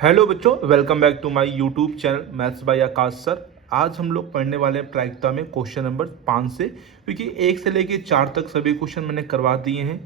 Hello बच्चों, welcome back to my YouTube channel maths by Akash sir. आज हम लोग पढ़ने वाले हैं प्रायिकता में क्वेश्चन नंबर 5 से, क्योंकि 1 से लेके 4 तक सभी क्वेश्चन मैंने करवा दिए हैं।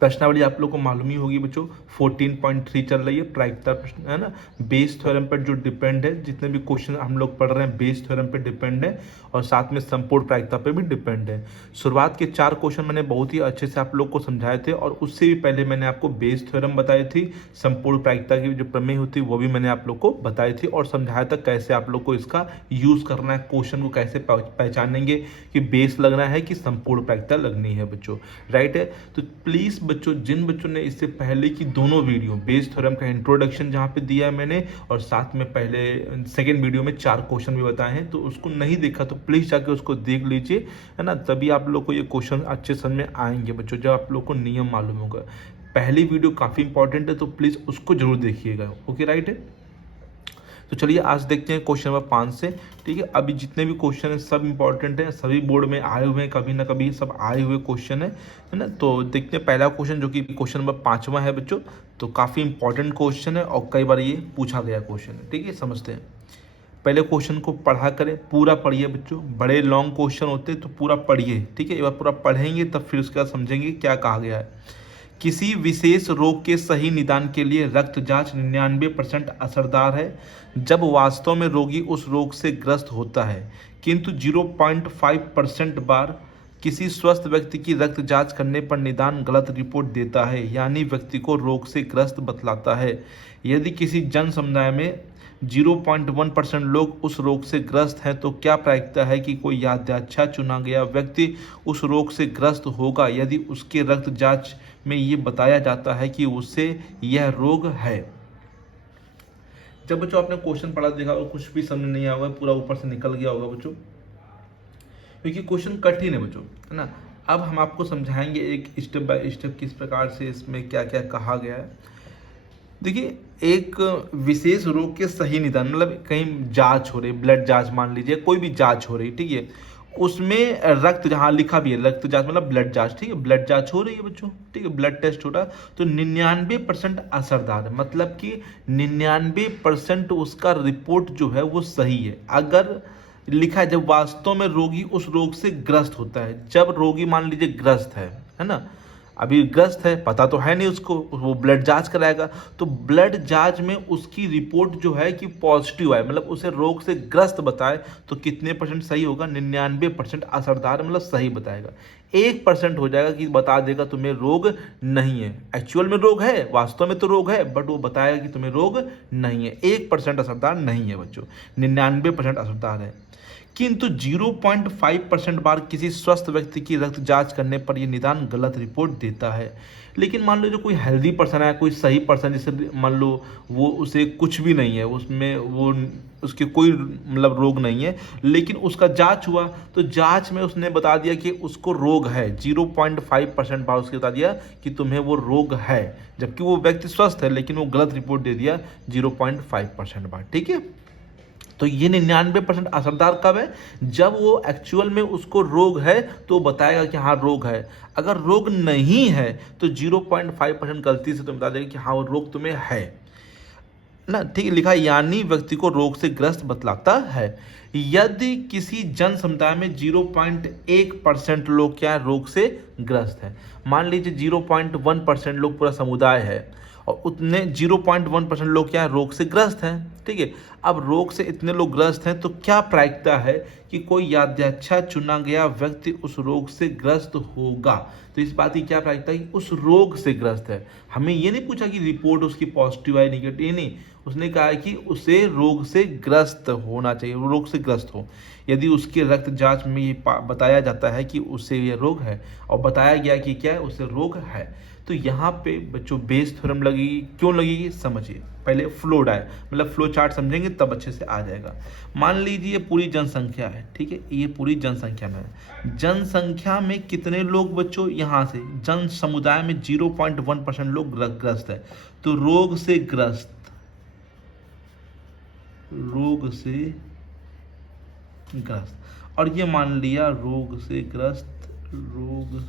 प्रश्नावली आप लोग को मालूम ही होगी बच्चों, 14.3 चल रही है प्रायिकता प्रश्न, है ना। बेस थ्योरम पर जो डिपेंड है, जितने भी क्वेश्चन हम लोग पढ़ रहे हैं बेस थ्योरम पे डिपेंड है, और साथ में संपूर्ण प्रायिकता पे भी डिपेंड है। शुरुआत के 4 क्वेश्चन मैंने बहुत ही अच्छे से आप लोग को समझाए थे, और उससे भी पहले मैंने आपको बेस थ्योरम बताई थी। संपूर्ण प्रायिकता की जो प्रमेय होती है वो भी मैंने आप लोग को बताई थी, और समझाया था कैसे आप लोग को इसका यूज करना है, क्वेश्चन को कैसे पहचानेंगे कि बेस लगना है कि संपूर्ण प्रायिकता लगनी है बच्चों। राइट है, तो प्लीज बच्चों, जिन बच्चों ने इससे पहले की दोनों वीडियो बेस थ्योरम का इंट्रोडक्शन जहां पे दिया है मैंने, और साथ में पहले सेकेंड वीडियो में 4 क्वेश्चन भी बताए हैं, तो उसको नहीं देखा तो प्लीज जाके उसको देख लीजिए, है ना। तभी आप लोग को ये क्वेश्चन अच्छे समझ में आएंगे बच्चों, जब आप लोग को नियम मालूम होगा। पहली वीडियो काफी इंपॉर्टेंट है, तो प्लीज उसको जरूर देखिएगा। ओके, राइट है। तो चलिए आज देखते हैं क्वेश्चन नंबर 5 से। ठीक है, अभी जितने भी क्वेश्चन हैं सब इंपॉर्टेंट हैं, सभी बोर्ड में आए हुए हैं, कभी ना कभी सब आए हुए क्वेश्चन है ना। तो देखते हैं पहला क्वेश्चन, जो कि क्वेश्चन नंबर 5वां है बच्चों। तो काफ़ी इंपॉर्टेंट क्वेश्चन है और कई बार ये पूछा गया क्वेश्चन है। ठीक है, समझते हैं। पहले क्वेश्चन को पढ़ा करें, पूरा पढ़िए बच्चों, बड़े लॉन्ग क्वेश्चन होते हैं तो पूरा पढ़िए। ठीक है, एक बार पूरा पढ़ेंगे तब फिर उसके बाद समझेंगे क्या कहा गया है। किसी विशेष रोग के सही निदान के लिए रक्त जांच 99% असरदार है जब वास्तव में रोगी उस रोग से ग्रस्त होता है, किंतु 0.5% बार किसी स्वस्थ व्यक्ति की रक्त जांच करने पर निदान गलत रिपोर्ट देता है, यानी व्यक्ति को रोग से ग्रस्त बतलाता है। यदि किसी जन समुदाय में 0.1% लोग उस रोग से ग्रस्त हैं, तो क्या प्रायिकता है कि कोई यादृच्छा चुना गया व्यक्ति उस रोग से ग्रस्त होगा यदि उसके रक्त जांच में ये बताया जाता है कि उसे यह रोग है। जब बच्चों आपने क्वेश्चन पढ़ा देखा और कुछ भी समझ नहीं आया होगा, पूरा ऊपर से निकल गया होगा बच्चों, क्योंकि क्वेश्चन कठिन है बच्चों, है ना। अब हम आपको समझाएंगे एक स्टेप बाय स्टेप किस प्रकार से इसमें क्या क्या कहा गया है। देखिए, एक विशेष रोग के सही निदान, मतलब कहीं जांच हो रही, ब्लड जांच मान लीजिए, कोई भी जांच हो रही, ठीक है, उसमें रक्त, जहाँ लिखा भी है रक्त जांच मतलब ब्लड जांच, ठीक है, ब्लड जांच हो रही है बच्चों, ठीक है, ब्लड टेस्ट हो रहा है, तो 99% असरदार है, मतलब कि 99% उसका रिपोर्ट जो है वो सही है। अगर लिखा है जब वास्तव में रोगी उस रोग से ग्रस्त होता है, जब रोगी मान लीजिए ग्रस्त है ना, अभी ग्रस्त है, पता तो है नहीं उसको, वो ब्लड जांच कराएगा, तो ब्लड जांच में उसकी रिपोर्ट जो है कि पॉजिटिव आए, मतलब उसे रोग से ग्रस्त बताए, तो कितने परसेंट सही होगा? 99% असरदार, मतलब सही बताएगा। 1% हो जाएगा कि बता देगा तुम्हें रोग नहीं है, एक्चुअल में रोग है, वास्तव में तो रोग है, बट वो बताएगा कि तुम्हें रोग नहीं है। 1% असरदार नहीं है बच्चों, 99% असरदार है। किंतु 0.5% बार किसी स्वस्थ व्यक्ति की रक्त जांच करने पर यह निदान गलत रिपोर्ट देता है। लेकिन मान लो जो कोई हेल्दी पर्सन है, कोई सही पर्सन, जैसे मान लो वो, उसे कुछ भी नहीं है, उसमें वो उसके कोई मतलब रोग नहीं है, लेकिन उसका जांच हुआ तो जांच में उसने बता दिया कि उसको रोग है, 0.5% बार उसके बता दिया कि तुम्हें वो रोग है, जबकि वो व्यक्ति स्वस्थ है, लेकिन वो गलत रिपोर्ट दे दिया 0.5% बार। ठीक है, तो ये 99% असरदार कब है? जब वो एक्चुअल में उसको रोग है तो बताएगा कि हाँ रोग है। अगर रोग नहीं है तो 0.5% गलती से तुम बता देगा कि हाँ वो रोग तुम्हें है ना। ठीक लिखा, यानी व्यक्ति को रोग से ग्रस्त बतलाता है। यदि किसी जन समुदाय में 0.1% लोग क्या रोग से ग्रस्त है, मान लीजिए 0.1% लोग पूरा समुदाय है, और उतने 0.1% लोग क्या रोग से ग्रस्त हैं, ठीक है। अब रोग से इतने लोग ग्रस्त हैं, तो क्या प्रायिकता है कि कोई यादृच्छा चुना गया व्यक्ति उस रोग से ग्रस्त होगा? तो इस बात की क्या प्रायिकता है कि उस रोग से ग्रस्त है। हमें ये नहीं पूछा कि रिपोर्ट उसकी पॉजिटिव है निगेटिव, नहीं, उसने कहा है कि उसे रोग से ग्रस्त होना चाहिए, रोग से ग्रस्त हो। यदि उसके रक्त जांच में ये बताया जाता है कि उसे ये रोग है, और बताया गया कि क्या है, उसे रोग है, तो यहाँ पे बच्चों बेस थ्योरम लगेगी। क्यों लगेगी समझिए, पहले फ्लो डाय मतलब फ्लो चार्ट समझेंगे तब अच्छे से आ जाएगा। मान लीजिए पूरी जनसंख्या है, ठीक है, ये पूरी जनसंख्या में है। जनसंख्या में कितने लोग बच्चों, यहाँ से जन समुदाय में 0.1% लोग ग्रस्त है, तो रोग से ग्रस्त, रोग से ग्रस्त, और ये मान लिया रोग से ग्रस्त, रोग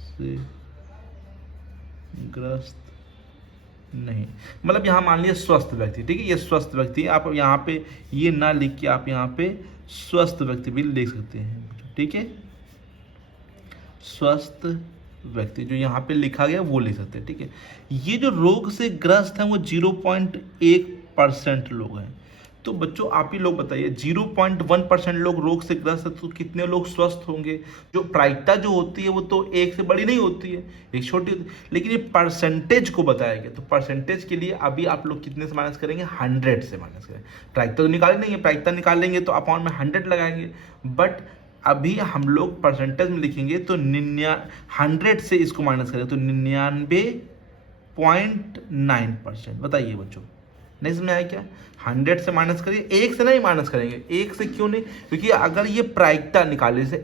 से ग्रस्त नहीं, मतलब यहाँ मान लिया स्वस्थ व्यक्ति, ठीक है, ये स्वस्थ व्यक्ति है। आप यहाँ पे ये ना लिख के आप यहाँ पे स्वस्थ व्यक्ति भी लिख सकते हैं, ठीक है, स्वस्थ व्यक्ति जो यहाँ पे लिखा गया वो लिख सकते हैं, ठीक है। ये जो रोग से ग्रस्त हैं वो 0.1% लोग हैं। तो बच्चों आप ही लोग बताइए, 0.1% लोग रोग से ग्रस्त है तो कितने लोग स्वस्थ होंगे। जो प्रायिकता जो होती है वो तो एक से बड़ी नहीं होती है, एक छोटी होती है, लेकिन ये परसेंटेज को बताया गया। तो परसेंटेज के लिए अभी आप लोग कितने से माइनस करेंगे, 100 से माइनस करेंगे। प्रायिकता तो निकाले नहीं है, प्रायिकता निकालेंगे तो अपॉन में 100 लगाएंगे, बट अभी हम लोग परसेंटेज में लिखेंगे तो 100 से इसको माइनस करें तो 99.9%। बताइए बच्चों, नहीं समझ आया क्या। 100 से माइनस करिए, एक से नहीं माइनस करेंगे। एक से क्यों नहीं, क्योंकि अगर ये प्रायिकता निकाले से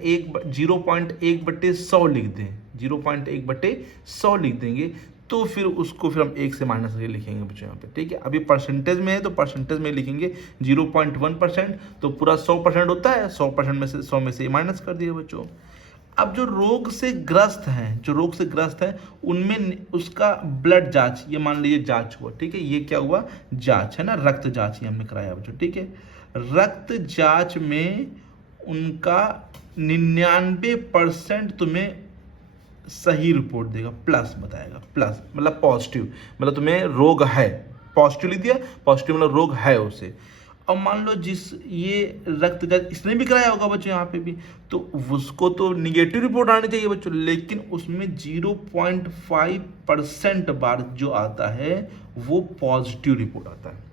0.1/100 लिख दें, 0.1/100 लिख देंगे तो फिर उसको फिर हम एक से माइनस करके लिखेंगे बच्चों यहाँ पे, ठीक है। अभी परसेंटेज में है तो परसेंटेज में लिखेंगे 0.1%, तो पूरा 100% होता है, 100% में से 100 में से माइनस कर दिए बच्चों। अब जो रोग से ग्रस्त हैं, जो रोग से ग्रस्त हैं उनमें उसका ब्लड जांच, ये मान लीजिए जांच हुआ, ठीक है, ये क्या हुआ, जांच है ना, रक्त जांच ये हमने कराया बच्चों, ठीक है। रक्त जांच में उनका 99% तुम्हें सही रिपोर्ट देगा, प्लस बताएगा, प्लस मतलब पॉजिटिव, मतलब तुम्हें रोग है, पॉजिटिव लिख दिया, पॉजिटिव मतलब रोग है उसे। अब मान लो जिस ये रक्त जांच इसने भी कराया होगा बच्चों यहाँ पे भी, तो उसको तो निगेटिव रिपोर्ट आनी चाहिए बच्चों, लेकिन उसमें 0.5% बार जो आता है वो पॉजिटिव रिपोर्ट आता है।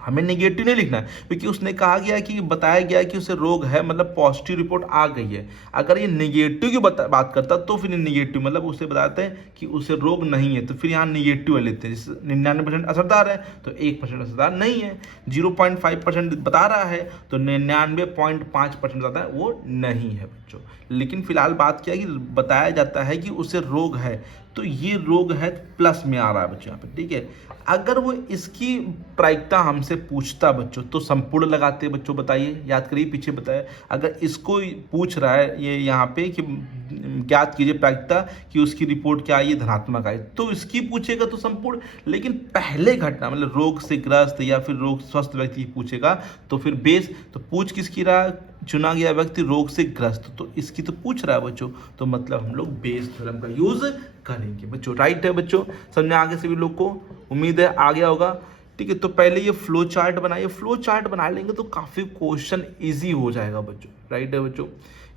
हमें नेगेटिव नहीं लिखना है, क्योंकि उसने कहा गया कि बताया गया कि उसे रोग है, मतलब पॉजिटिव रिपोर्ट आ गई है। अगर ये नेगेटिव की बात करता तो फिर नेगेटिव मतलब उसे बताते हैं कि उसे रोग नहीं है, तो फिर यहाँ नेगेटिव लेते हैं। जैसे 99% असरदार है तो 1% असरदार नहीं है, 0.5% बता रहा है तो 99.5% बताता है वो नहीं है बच्चों। लेकिन फिलहाल बात क्या है कि बताया जाता है कि उसे रोग है, तो ये रोग है प्लस में आ रहा है बच्चों यहाँ पे, ठीक है। अगर वो इसकी प्रायिकता हमसे पूछता बच्चों तो संपूर्ण लगाते बच्चों, बताइए, याद करिए पीछे बताया। अगर इसको पूछ रहा है ये यहाँ पे कि ज्ञात कीजिए प्रायिकता कि उसकी रिपोर्ट क्या आई, ये धनात्मक आई, तो इसकी पूछेगा तो संपूर्ण। लेकिन पहले घटना मतलब रोग से ग्रस्त या फिर रोग स्वस्थ व्यक्ति की पूछेगा तो फिर बेस, तो पूछ किसकी रहा, चुना गया व्यक्ति रोग से ग्रस्त, तो इसकी तो पूछ रहा है बच्चों, तो मतलब हम लोग बेस थ्योरम का यूज करेंगे बच्चों। राइट है बच्चों, समझे आगे से भी लोग को, उम्मीद है आ गया होगा, ठीक है। तो पहले ये फ्लो चार्ट बनाइए, फ्लो चार्ट बना लेंगे तो काफ़ी क्वेश्चन इजी हो जाएगा बच्चों। राइट है बच्चों,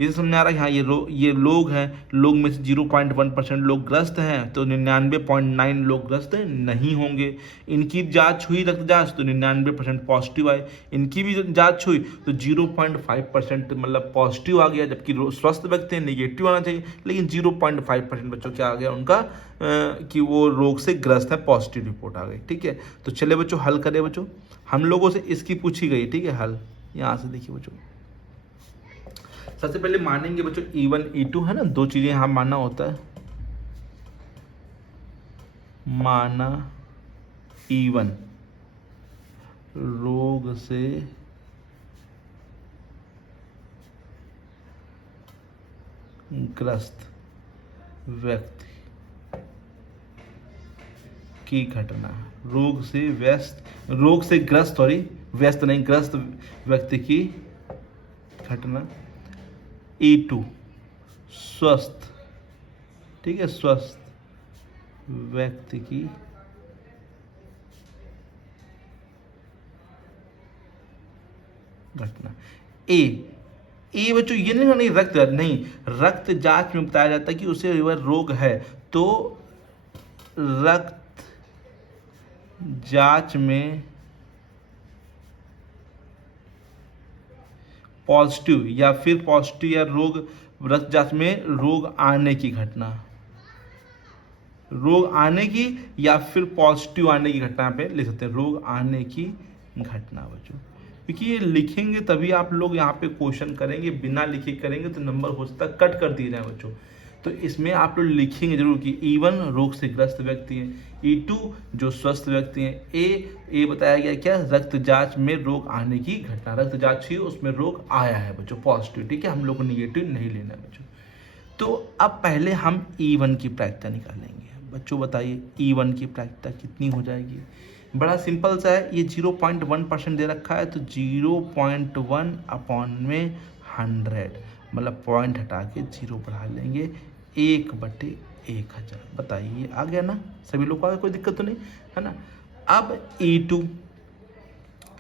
ये समझ आ रहा है। हाँ ये लोग हैं, लोग में से 0.1% लोग ग्रस्त हैं, तो 99.9 लोग ग्रस्त नहीं होंगे। इनकी जांच हुई रक्त जांच तो 99% पॉजिटिव आए, इनकी भी जांच हुई तो 0.5% मतलब पॉजिटिव आ गया, जबकि स्वस्थ व्यक्ति हैं नेगेटिव आना चाहिए, लेकिन 0.5% बच्चों क्या आ गया उनका कि वो रोग से ग्रस्त है, पॉजिटिव रिपोर्ट आ गई, ठीक है। तो चले बच्चों हल करें बच्चों, हम लोगों से इसकी पूछी गई, ठीक है, हल यहाँ से देखिए बच्चों। सबसे पहले मानेंगे बच्चों E1 E2 है ना, दो चीजें यहां मानना होता है। माना E1 रोग से ग्रस्त व्यक्ति की घटना, रोग से ग्रस्त व्यस्त नहीं, ग्रस्त व्यक्ति की घटना। E2 स्वस्थ, ठीक है, स्वस्थ व्यक्ति की घटना। ए बच्चों ये नहीं रक्त नहीं, रक्त जांच में बताया जाता है कि उसे रोग है, तो रक्त जांच में पॉजिटिव या फिर पॉजिटिव या रोग, रक्त जांच में रोग आने की घटना, रोग आने की या फिर पॉजिटिव आने की घटना पे लिख सकते हैं, रोग आने की घटना बच्चों। क्योंकि ये लिखेंगे तभी आप लोग यहाँ पे क्वेश्चन करेंगे, बिना लिखे करेंगे तो नंबर हो सकता है कट कर दिए जाए बच्चों। तो इसमें आप लोग लिखेंगे जरूर कि E1 रोग से ग्रस्त व्यक्ति हैं, E2 जो स्वस्थ व्यक्ति हैं, ए बताया गया क्या, रक्त जांच में रोग आने की घटना, रक्त जांच ही उसमें रोग आया है बच्चों, पॉजिटिव, ठीक है, हम लोग को निगेटिव नहीं लेना है बच्चों। तो अब पहले हम E1 की प्रायिकता निकालेंगे बच्चों बताइए E1 की प्रायिकता कितनी हो जाएगी। बड़ा सिंपल सा है, ये 0.1% दे रखा है तो 0.1 अपॉन में 100, मतलब पॉइंट हटा के 0 बढ़ा लेंगे 1/1000। बताइए आ गया ना, सभी लोग को आ गया, कोई दिक्कत तो नहीं है ना। अब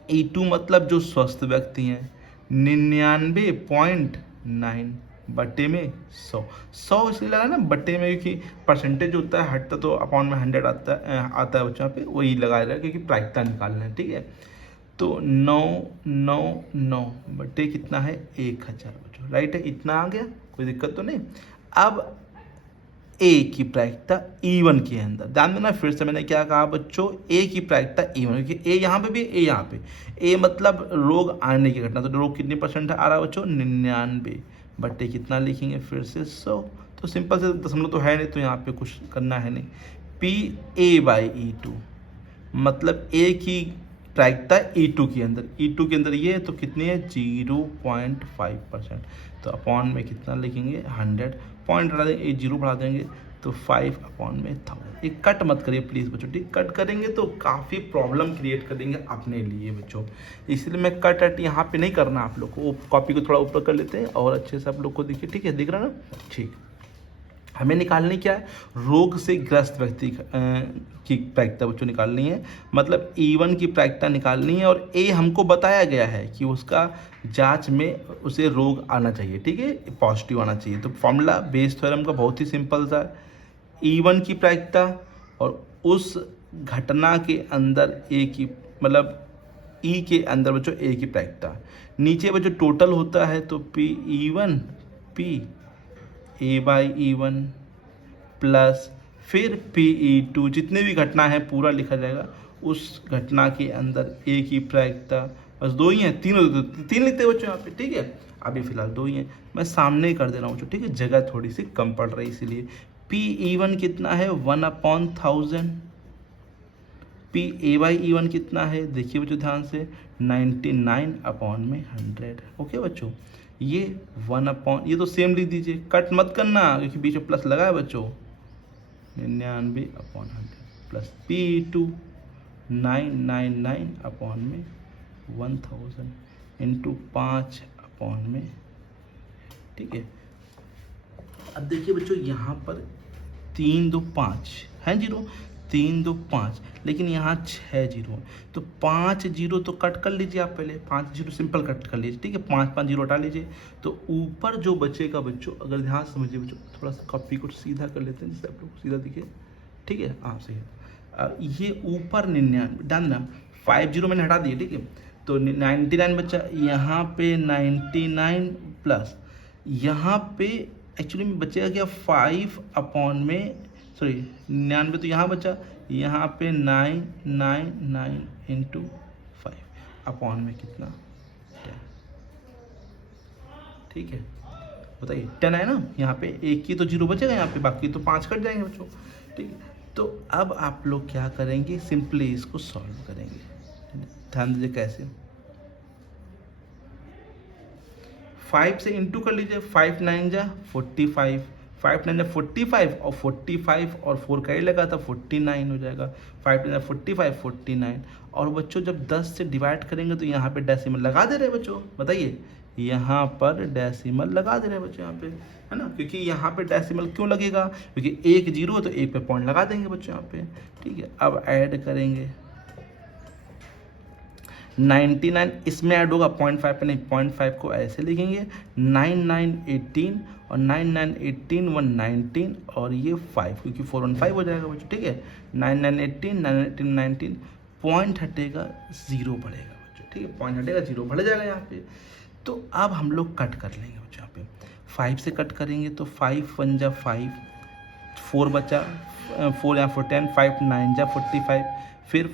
E2 मतलब जो स्वस्थ व्यक्ति हैं 99.9 बटे में 100 इसलिए लगा ना बटे में, क्योंकि परसेंटेज होता है हटता तो अपॉन में 100 आता है बच्चों पे, वही लगाया रहा क्योंकि प्रायिकता निकालना है। ठीक है, तो 999 बटे कितना है 1000 बच्चों, राइट है, इतना आ गया, कोई दिक्कत तो नहीं। अब ए की प्रायिकता E1 के अंदर, ध्यान देना फिर से मैंने क्या कहा बच्चों, ए की प्रायिकता E1, क्योंकि ए यहाँ पे भी ए यहाँ पे, ए मतलब रोग आने की घटना, तो रोग कितने परसेंट आ रहा है बच्चों 99 बटे कितना लिखेंगे फिर से 100, तो सिंपल से दशमलव तो है नहीं तो यहाँ पे कुछ करना है नहीं। PA/E2 मतलब ए की प्रायिकता E2 के अंदर, E2 के अंदर ये तो कितनी है 0.5%, तो अपॉन में कितना लिखेंगे 100, पॉइंट हटा देंगे, 0 बढ़ा देंगे तो 5/1000। एक कट मत करिए प्लीज़ बच्चों, ठीक, कट करेंगे तो काफ़ी प्रॉब्लम क्रिएट करेंगे अपने लिए बच्चों, इसलिए मैं कट यहाँ पे नहीं करना आप लोग को। कॉपी को थोड़ा ऊपर कर लेते हैं और अच्छे से आप लोग को देखिए, ठीक है, दिख रहा है ना, ठीक। हमें निकालनी क्या है, रोग से ग्रस्त व्यक्ति की प्रायिकता बच्चों निकालनी है, मतलब E1 की प्रायिकता निकालनी है, और ए हमको बताया गया है कि उसका जांच में उसे रोग आना चाहिए, ठीक है, पॉजिटिव आना चाहिए। तो फॉर्मूला बेस थ्योरम का बहुत ही सिंपल सा है, E1 की प्रायिकता और उस घटना के अंदर ए की, मतलब ई के अंदर बच्चों ए की प्रायिकता, नीचे बच्चों टोटल होता है तो PE1 PA/E1 प्लस फिर PE2, जितने भी घटना है पूरा लिखा जाएगा, उस घटना के अंदर ए की प्रायिकता, बस दो ही हैं, तीन लिखते हैं बच्चों यहाँ पे, ठीक है, अभी फिलहाल दो ही हैं, मैं सामने ही कर दे रहा हूँ बच्चों, ठीक है, जगह थोड़ी सी कम पड़ रही है इसीलिए। PE1 कितना है 1/1000, PA/E1 कितना है देखिए बच्चों ध्यान से 99/100। ओके बच्चों, ये 1/, ये तो सेम लिख दीजिए, कट मत करना क्योंकि बीच में प्लस लगा है बच्चों, 99/100 प्लस PE2 999/1000 इंटू 5/, ठीक है। अब देखिए बच्चों यहाँ पर 3 2 5 है 0, 3 2 5, लेकिन यहाँ 6 0, तो 5 0 तो कट कर लीजिए आप पहले, 5 0 सिंपल कट कर लीजिए, ठीक है, 5 5 0 हटा लीजिए, तो ऊपर जो बचेगा बच्चों, अगर ध्यान समझिए बच्चों, थोड़ा सा कॉपी को सीधा कर लेते हैं जिससे आप लोग को सीधा दिखे, ठीक है, हाँ सही है। ये ऊपर 99 डाल ना, 5 0 मैंने हटा दिए, ठीक है, तो 99 बच्चा, यहाँ पे 99 प्लस यहाँ पे एक्चुअली में बचेगा क्या 5/, सॉरी 99 तो यहाँ बचा, यहाँ पे 999 इंटू 5 में कितना 10, ठीक है, बताइए 10 है ना, यहाँ पे एक ही तो 0 बचेगा, यहाँ पे बाकी तो 5 कट जाएंगे बच्चों, ठीक है। तो अब आप लोग क्या करेंगे, सिंपली इसको सॉल्व करेंगे, ध्यान दीजिए कैसे, 5 से इंटू कर लीजिए, 5 9 जा 45, 5 9 जा 45 और 45 और 4 का ही लगा था 49 हो जाएगा, 5 9 45 49। और बच्चों जब 10 से डिवाइड करेंगे तो यहाँ पे डेसिमल लगा दे रहे हैं बच्चों, बताइए यहाँ पर डेसिमल लगा दे रहे हैं बच्चों यहाँ पे, है ना, क्योंकि यहाँ पे डेसिमल क्यों लगेगा, क्योंकि 1 0 तो 1 पे पॉइंट लगा देंगे बच्चों यहाँ पे, ठीक है। अब ऐड करेंगे 99 इसमें ऐड होगा 0.5 पे नहीं, 0.5 को ऐसे लिखेंगे, 9918 और 9918 119 और ये 5 क्योंकि 4 1 5 हो जाएगा बच्चों, ठीक है, 9918 918 19, पॉइंट हटेगा 0 बढ़ेगा बच्चों, ठीक है, पॉइंट हटेगा 0 बढ़ जाएगा यहाँ पे। तो अब हम लोग कट कर लेंगे बच्चों, यहाँ पे 5 से कट करेंगे तो 5 1 जा 5, 4 बचा, 4 यहाँ 4 10, 5 9 जा 45, फिर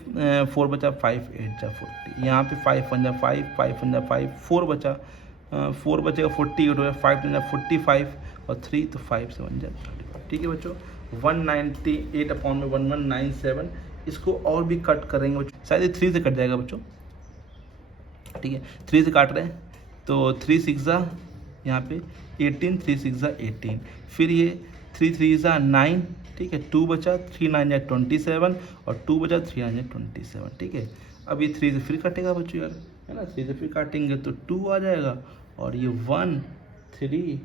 4 बचा, 5 8 जा 40, यहाँ पे 5 1 जा 5, 5 1 जा 5, 4 बचा, 4 बचेगा 48 हो गया, 5 9 जा 45 और 3 तो 5 से 1 जा 35, ठीक है बच्चों। 198/1197, इसको और भी कट करेंगे बच्चों, शायद ये 3 से कट जाएगा बच्चों, ठीक है, 3 से काट रहे हैं तो 3 6 जा यहाँ पे 18, 3 6 जा 18, फिर ये 3 3 जा 9, ठीक है, 2 बचा, 3 9 या 27 और 2 बचा, 3 9 या 27, ठीक है। अब ये 3 से फिर कटेगा बच्चों यार, है ना, 3 से फिर काटेंगे तो 2 आ जाएगा और ये 1 3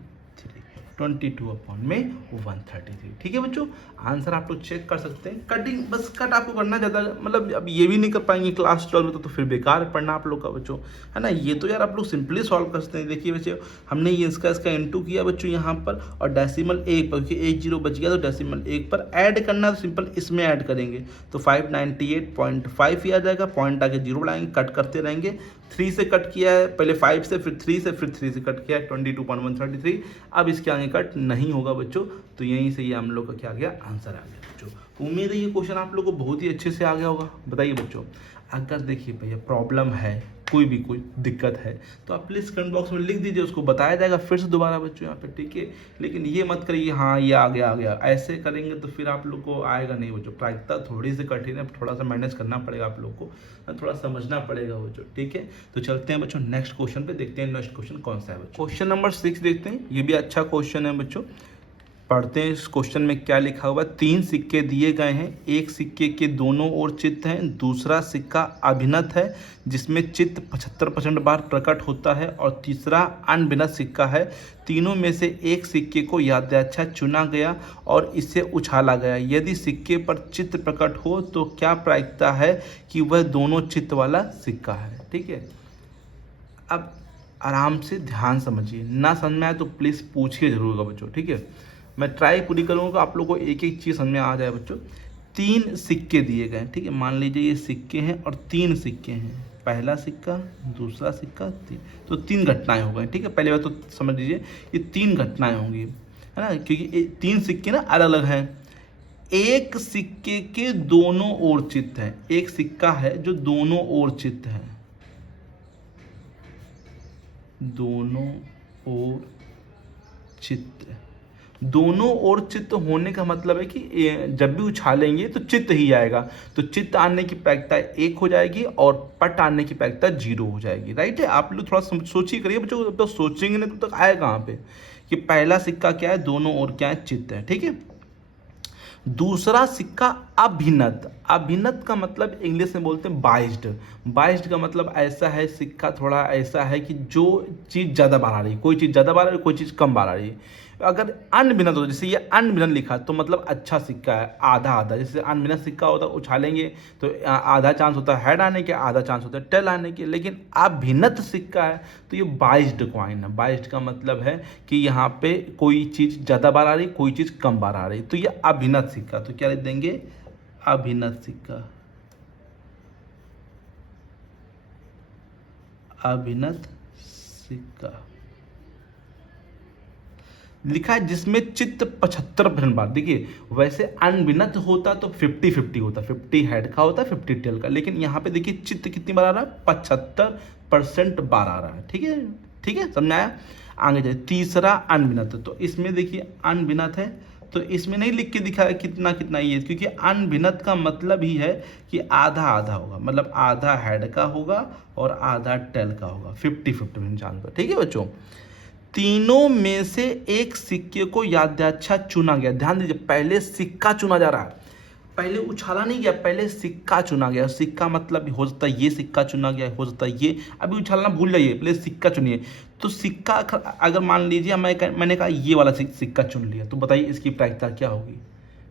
3 22/133, ठीक है बच्चों। आंसर आप लोग चेक कर सकते हैं। कटिंग बस कट आपको करना ज़्यादा, मतलब अब ये भी नहीं कर पाएंगे क्लास 12 में तो फिर बेकार पढ़ना आप लोग का बच्चों, है ना। ये तो यार आप लोग सिंपली सॉल्व कर सकते हैं। देखिए बच्चों, हमने ये इसका इनटू किया बच्चों यहाँ पर, और डेसिमल 1 पर, क्योंकि 1 0 बच गया तो डेसिमल 1 पर ऐड करना, तो सिंपल इसमें ऐड करेंगे तो 598.5 ही आ जाएगा। पॉइंट आगे 0 लाएंगे, कट करते रहेंगे। 3 से कट किया है पहले, 5 से, फिर 3 से, फिर 3 से कट किया है 22.133। अब इसके आगे कट नहीं होगा बच्चों, तो यहीं से ये हम लोग का क्या आ गया, आंसर आ गया बच्चों। उम्मीद है ये क्वेश्चन आप लोग को बहुत ही अच्छे से आ गया होगा। बताइए बच्चों, अगर देखिए भैया प्रॉब्लम है, कोई दिक्कत है तो आप प्लीज़ कमेंट बॉक्स में लिख दीजिए, उसको बताया जाएगा फिर से दोबारा बच्चों यहाँ पे, ठीक है। लेकिन ये मत करिए हाँ ये आ गया, ऐसे करेंगे तो फिर आप लोग को आएगा नहीं बच्चों। प्रायिकता थोड़ी सी कठिन है, थोड़ा सा मैनेज करना पड़ेगा आप लोग को, थोड़ा समझना पड़ेगा बच्चों, ठीक है। तो चलते हैं बच्चों नेक्स्ट क्वेश्चन पे, देखते हैं नेक्स्ट क्वेश्चन कौन सा है बच्चों। क्वेश्चन नंबर 6 देखते हैं, ये भी अच्छा क्वेश्चन है बच्चों। पढ़ते हैं इस क्वेश्चन में क्या लिखा हुआ है। 3 सिक्के दिए गए हैं, एक सिक्के के दोनों ओर चित्त हैं, दूसरा सिक्का अभिनत है जिसमें चित्त 75% बार प्रकट होता है, और तीसरा अनभिनत सिक्का है। तीनों में से एक सिक्के को यादृच्छा चुना गया और इसे उछाला गया। यदि सिक्के पर चित्त प्रकट हो तो क्या प्रायिकता है कि वह दोनों चित्त वाला सिक्का है, ठीक है। अब आराम से ध्यान समझिए, ना समझ में आए तो प्लीज़ पूछिए जरूर बच्चों, ठीक है। मैं ट्राई पूरी करूँगा आप लोगों को एक एक चीज़ समझ में आ जाए बच्चों। 3 सिक्के दिए गए, ठीक है, मान लीजिए ये सिक्के हैं और 3 सिक्के हैं, पहला सिक्का, दूसरा सिक्का, 3, तो 3 घटनाएं हो गई, ठीक है। पहले बात तो समझ लीजिए ये 3 घटनाएं होंगी, है ना, क्योंकि 3 सिक्के ना अलग अलग हैं। एक सिक्के के दोनों ओर चित्त है, एक सिक्का है जो दोनों ओर चित्त है, दोनों ओर चित्त। दोनों ओर चित्त होने का मतलब है कि जब भी उछालेंगे तो चित्त ही आएगा, तो चित्त आने की प्रायिकता 1 हो जाएगी और पट आने की प्रायिकता 0 हो जाएगी, राइट है। आप लोग थोड़ा सोचिए करिए बच्चों, जब तक सोचेंगे नहीं तब तक आए कहाँ पे कि पहला सिक्का क्या है, दोनों ओर क्या है, चित्त है, ठीक है। दूसरा सिक्का अभिनत, अभिनत का मतलब इंग्लिश में बोलते हैं बाइज्ड। बाइज्ड का मतलब ऐसा है, सिक्का थोड़ा ऐसा है कि जो चीज़ ज़्यादा बार आ रही है, कोई चीज़ ज़्यादा बार आ रही है, कोई चीज़ कम बार आ रही है। अगर अनभिनत हो, जैसे ये अनभिनत लिखा तो मतलब अच्छा सिक्का है, आधा आधा। जैसे अनभिनत सिक्का होता है उछालेंगे तो आधा चांस होता है हेड आने के, आधा चांस होता है टेल आने के। लेकिन अभिनत सिक्का है तो ये बाइज्ड कॉइन है। बाइज्ड का मतलब है कि यहाँ पे कोई चीज़ ज़्यादा बार आ रही, कोई चीज़ कम बार आ रही, तो ये अभिनत सिक्का। तो क्या लिख देंगे, अभिनत सिक्का, अभिनत सिक्का लिखा है जिसमें चित्त 75% बार। देखिए वैसे अनभिनत होता तो 50-50 होता, 50 हेड का होता, 50 टेल का, लेकिन यहाँ पे देखिए चित्त कितनी बार आ रहा है, 75% बार आ रहा है, ठीक है, ठीक है, समझ आया। आगे जाए, तीसरा अनभिनत, तो इसमें देखिए अनभिनत है तो इसमें नहीं लिख के दिखा है कितना कितना ये, क्योंकि अनभिनत का मतलब ही है कि आधा आधा होगा, मतलब आधा हेड का होगा और आधा टेल का होगा, 50-50 चांस, ठीक है बच्चों। तीनों में से एक सिक्के को यादृच्छा चुना गया। ध्यान दीजिए, पहले सिक्का चुना जा रहा है, पहले उछाला नहीं गया, पहले सिक्का चुना गया। सिक्का मतलब हो सकता है ये सिक्का चुना गया, हो सकता है ये, अभी उछालना भूल जाइए, पहले सिक्का चुनिए। तो सिक्का अगर मान लीजिए मैंने कहा ये वाला सिक्का चुन लिया, तो बताइए इसकी प्रायिकता क्या होगी।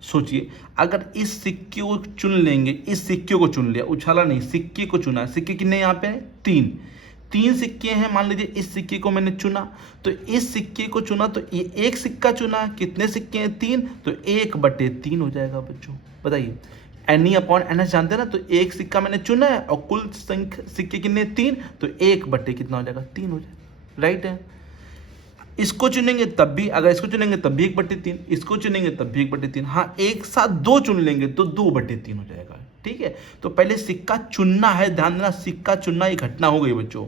सोचिए, अगर इस सिक्के को चुन लेंगे, इस सिक्के को चुन लिया, उछाला नहीं, सिक्के को चुना। सिक्के कितने यहाँ पे हैं, 3 सिक्के हैं। मान लीजिए इस सिक्के को मैंने चुना, तो इस सिक्के को चुना तो ये एक सिक्का चुना, कितने सिक्के हैं, 3, तो 1/3 हो जाएगा बच्चों। बताइए, NE/NS जानते हैं ना, तो एक सिक्का मैंने चुना है और कुल सिक्के कितने, 3, तो 1/, कितना हो जाएगा, 3 हो जाएगा, राइट है। इसको चुनेंगे तब भी, अगर इसको चुनेंगे तब भी 1/3, इसको चुनेंगे तब भी 1/3, हाँ एक साथ 2 चुन लेंगे तो 2/3 हो जाएगा, ठीक है। तो पहले सिक्का चुनना है, ध्यान देना, सिक्का चुनना एक घटना हो गई बच्चों,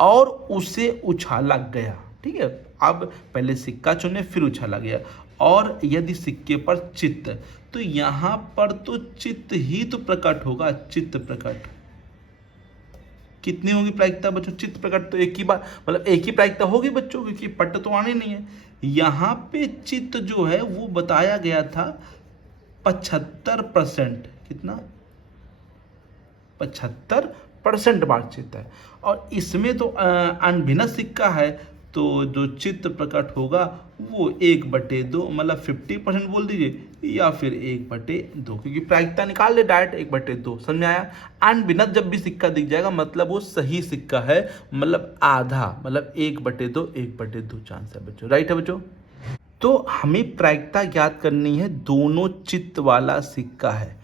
और उसे उछाला गया, ठीक है। अब पहले सिक्का चुने फिर उछाला गया, और यदि सिक्के पर चित्त, तो यहां पर तो चित्त ही तो प्रकट होगा, चित्त प्रकट। कितनी होगी प्रायिकता बच्चों, चित्त प्रकट तो एक ही बार, मतलब एक ही प्रायिकता होगी बच्चों, क्योंकि पट तो आने नहीं है। यहाँ पे चित्त जो है वो बताया गया था 75%, कितना, 75% बातचीत है। और इसमें तो अनभिनत सिक्का है, तो जो चित्त प्रकट होगा वो 1/2, मतलब 50% बोल दीजिए, या फिर 1/2, क्योंकि प्रायिकता निकाल ले डायरेक्ट 1/2। समझ में आया? अनभिनत जब भी सिक्का दिख जाएगा मतलब वो सही सिक्का है, मतलब आधा, मतलब 1/2, 1/2 चांस है बच्चों। राइट है बच्चों? तो हमें प्रायिकता ज्ञात करनी है, दोनों चित्त वाला सिक्का है।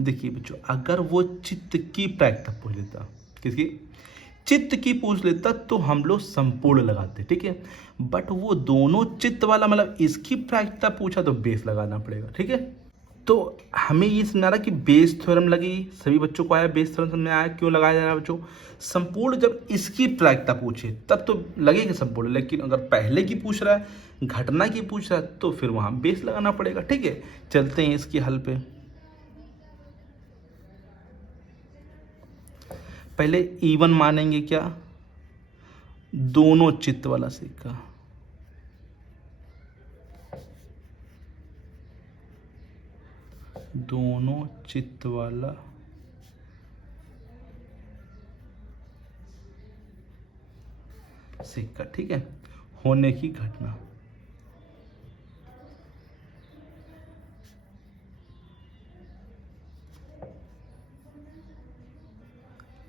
देखिए बच्चों, अगर वो चित्त की प्रायिकता पूछ लेता, किसकी, चित्त की पूछ लेता, तो हम लोग संपूर्ण लगाते, ठीक है। बट वो दोनों चित्त वाला, मतलब इसकी प्रायिकता पूछा तो बेस लगाना पड़ेगा, ठीक है। तो हमें ये समझा रहा कि बेस थ्योरम लगी, सभी बच्चों को आया बेस थ्योरम समझ में आया, क्यों लगाया जा रहा है बच्चों। संपूर्ण जब इसकी प्रायिकता पूछे तब तो लगेगा संपूर्ण, लेकिन अगर पहले की पूछ रहा है, घटना की पूछ रहा है, तो फिर वहां बेस लगाना पड़ेगा, ठीक है। चलते हैं इसकी हल पे। पहले इवन मानेंगे क्या, दोनों चित्त वाला सिक्का, दोनों चित्त वाला सिक्का, ठीक है। होने की घटना,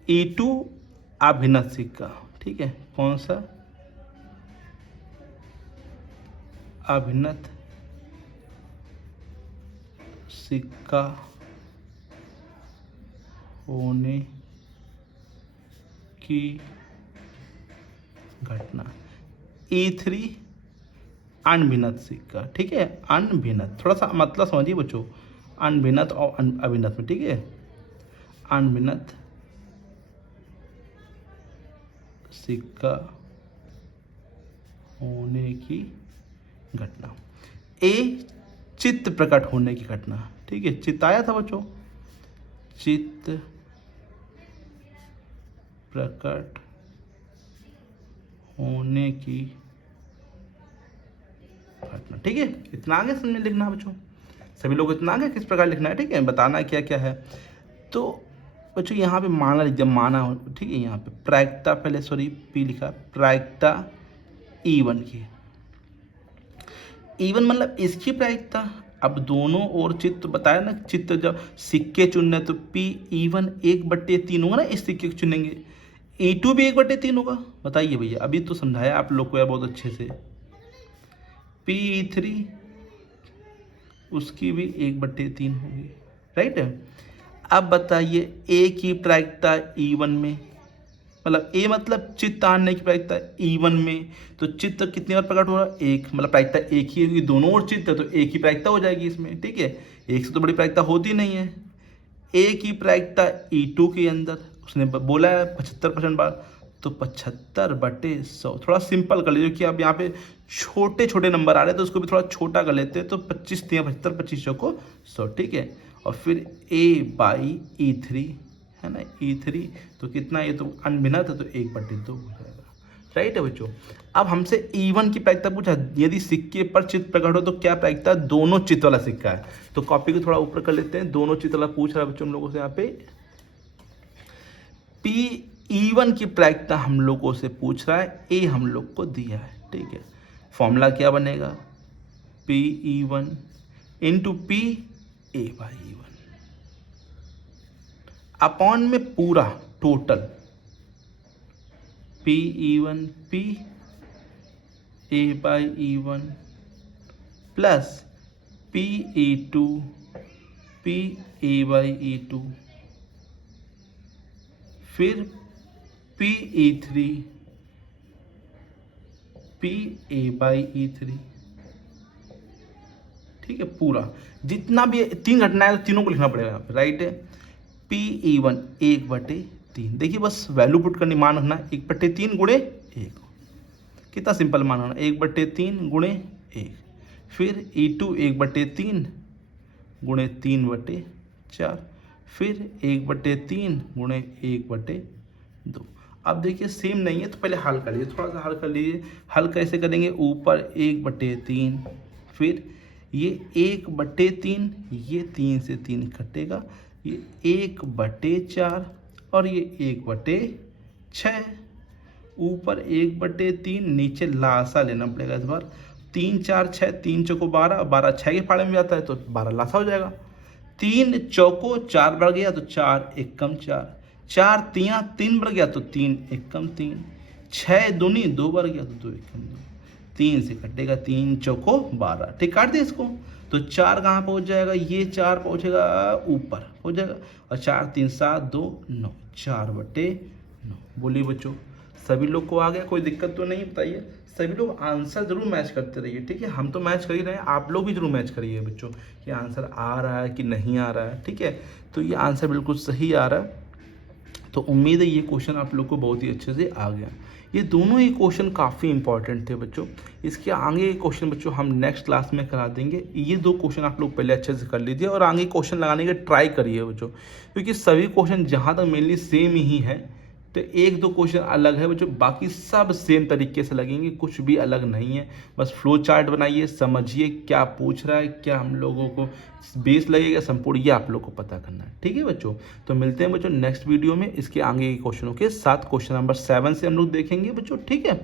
E2 अभिनत सिक्का, ठीक है। कौन सा, अभिनत सिक्का होने की घटना। E3 अनभिनत सिक्का, ठीक है। अनभिनत, थोड़ा सा मतलब समझिए बच्चों, अनभिनत और अभिनत में, ठीक है। अनभिनत सिक्का होने की घटना। ए चित्त प्रकट होने की घटना, ठीक है। चित्त आया था बच्चों, चित्त प्रकट होने की घटना, ठीक है। इतना आगे समझ में लिखना है बच्चों, सभी लोग इतना आगे किस प्रकार लिखना है, ठीक है। बताना क्या क्या है। तो बच्चों यहाँ पे माना, जब माना हो, ठीक है। यहाँ पे प्रायिकता, पहले सॉरी पी लिखा, प्रायिकता E1 की, E1 मतलब इसकी प्रायिकता। अब दोनों और चित्त बताया ना, चित्त जब सिक्के चुनने तो P E1 1/3 होगा ना, इस सिक्के को चुनेंगे। E2 भी 1/3 होगा। बताइए भैया, अभी तो समझाया आप लोग को यार बहुत अच्छे से। P3 उसकी भी 1/3 होगी, राइट है। अब बताइए ए की प्रायिकता E1 में, मतलब ए मतलब चित्त आने की प्रायिकता E1 में, तो चित्त कितनी बार प्रकट हो रहा है, एक, मतलब प्रायिकता एक ही है, दोनों और चित्त है तो एक ही प्रायिकता हो जाएगी इसमें, ठीक है। एक से तो बड़ी प्रायिकता होती नहीं है। ए की प्रायिकता E2 के अंदर उसने बोला है 75% बार, तो 75/100, थोड़ा सिंपल कर लीजिए कि अब यहाँ पे छोटे छोटे नंबर आ रहे हैं तो उसको भी थोड़ा छोटा कर लेते हैं, तो 25 3 75, 25 को 100, ठीक है। और फिर A/E3 है ना, E3 तो कितना, ये तो अनभिनत है तो 1/2 हो जाएगा, राइट है बच्चों। अब हमसे E1 की प्रायिकता पूछा, यदि सिक्के पर चित्त प्रकट हो तो क्या प्रायिकता, दोनों चित्त वाला सिक्का है। तो कॉपी को थोड़ा ऊपर कर लेते हैं, दोनों चित्त वाला पूछ रहा है बच्चों हम लोगों से। यहाँ पे P/E1 की प्रायिकता हम लोगों से पूछ रहा है, ए हम लोग को दिया है, ठीक है। फॉर्मूला क्या बनेगा, P/E1 इंटू P/A/E1 अपॉन में पूरा total, P/E1 P/A/E1 plus P/E2 P/A/E2 फिर P/E3 P/A/E3, ठीक है। पूरा जितना भी 3 घटनाएं तो तीनों को लिखना पड़ेगा यहाँ पे, राइट है। P/E1 1/3, देखिए बस वैल्यू पुट करनी, मान रखना 1/3 गुणे 1, कितना सिंपल मान होना, 1/3 गुणे 1। फिर E2 1/3 गुणे 3/4, फिर 1/3 गुणे 1/2। अब देखिए सेम नहीं है तो पहले हल कर लीजिए, थोड़ा सा हल कर लीजिए। हल कैसे करेंगे, ऊपर 1/3, फिर ये 1/3, ये 3 से 3 कटेगा, ये 1/4 और ये 1/6। ऊपर 1/3, नीचे लासा लेना पड़ेगा इस बार। 3 4 6, 3 चौको 12, 12 6 के फाड़े में जाता है तो 12 लासा हो जाएगा। 3 चौको 4 बढ़ गया तो 4 एकम 4, 4 तियाँ 3 बढ़ गया तो 3 एकम 3, 6 दूनी 2 बढ़ गया तो 2 एकम 2। 3 से कटेगा, 3 चौको 12, ठीक काट दिया इसको। तो 4 कहाँ पहुँच जाएगा, ये 4 पहुँचेगा ऊपर हो जाएगा, और 4 3 7 2 9, 4/9। बोलिए बच्चों, सभी लोग को आ गया, कोई दिक्कत तो नहीं? बताइए। सभी लोग आंसर जरूर मैच करते रहिए, ठीक है। हम तो मैच कर ही रहे हैं, आप लोग भी जरूर मैच करिए बच्चों कि आंसर आ रहा है कि नहीं आ रहा है, ठीक है। तो ये आंसर बिल्कुल सही आ रहा है, तो उम्मीद है ये क्वेश्चन आप लोग को बहुत ही अच्छे से आ गया। ये दोनों ही क्वेश्चन काफ़ी इंपॉर्टेंट थे बच्चों। इसके आगे के क्वेश्चन बच्चों हम नेक्स्ट क्लास में करा देंगे। ये 2 क्वेश्चन आप लोग पहले अच्छे से कर लीजिए और आगे क्वेश्चन लगाने के ट्राई करिए बच्चों, क्योंकि सभी क्वेश्चन जहाँ तक मेनली सेम ही है। तो 1-2 क्वेश्चन अलग है बच्चों, बाकी सब सेम तरीके से लगेंगे, कुछ भी अलग नहीं है। बस फ्लो चार्ट बनाइए, समझिए क्या पूछ रहा है, क्या हम लोगों को बेस लगेगा संपूर्ण, ये आप लोग को पता करना है, ठीक है बच्चों। तो मिलते हैं बच्चों नेक्स्ट वीडियो में इसके आगे के क्वेश्चनों के साथ। क्वेश्चन नंबर 7 से हम लोग देखेंगे बच्चों, ठीक है।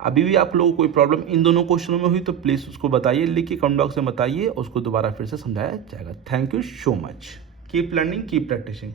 अभी भी आप लोगों को कोई प्रॉब्लम इन दोनों क्वेश्चनों में हुई तो प्लीज़ उसको बताइए, लिख के कमेंट बॉक्स में बताइए, उसको दोबारा फिर से समझाया जाएगा। Thank you so much. Keep learning, keep practising.